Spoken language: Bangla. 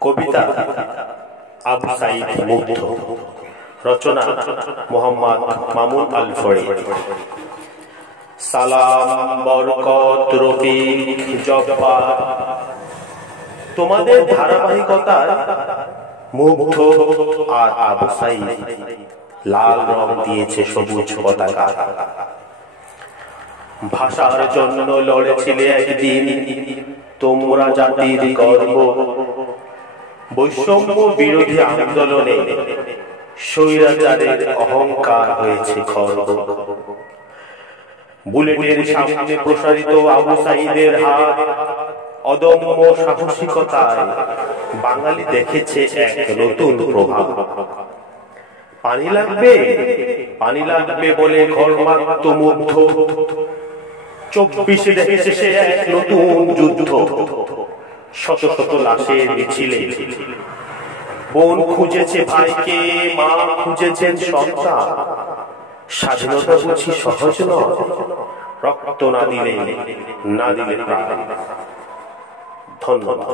কবিতা আবু সাঈদ মুগ্ধ, রচনা মোহাম্মদ মামুন আল ফরিদ। সালাম, বরকত, রফিক, জব্বার, তোমাদের ধারাবাহিকতায় মুগ্ধ আর আবু সাঈদ লাল রং দিয়েছে সবুজ পতাকা। ভাষার জন্য লড়েছিলে একদিন তোমরা জাতির গর্ব, বৈষম্য বিরোধী আন্দোলনে স্বৈরাচারের অহংকার হয়েছে খর্ব। বুলেটের সামনে প্রসারিত আবু সাঈদের হাত, অদম্য সাহসিকতায় বাঙালি দেখেছে এক নতুন প্রভাব। পানি লাগবে, পানি লাগবে বলে ঘরমাক্ত মুগ্ধ, 24 দেখেছে সে এক নতুন যুদ্ধ। শত শত লাশের মিছিলে বোন খুঁজেছে ভাইকে, মা খুঁজেছেন সন্তান। স্বাধীনতা বুঝি সহজ নয়, রক্ত না দিলে প্রাণ। ধন্যবাদ।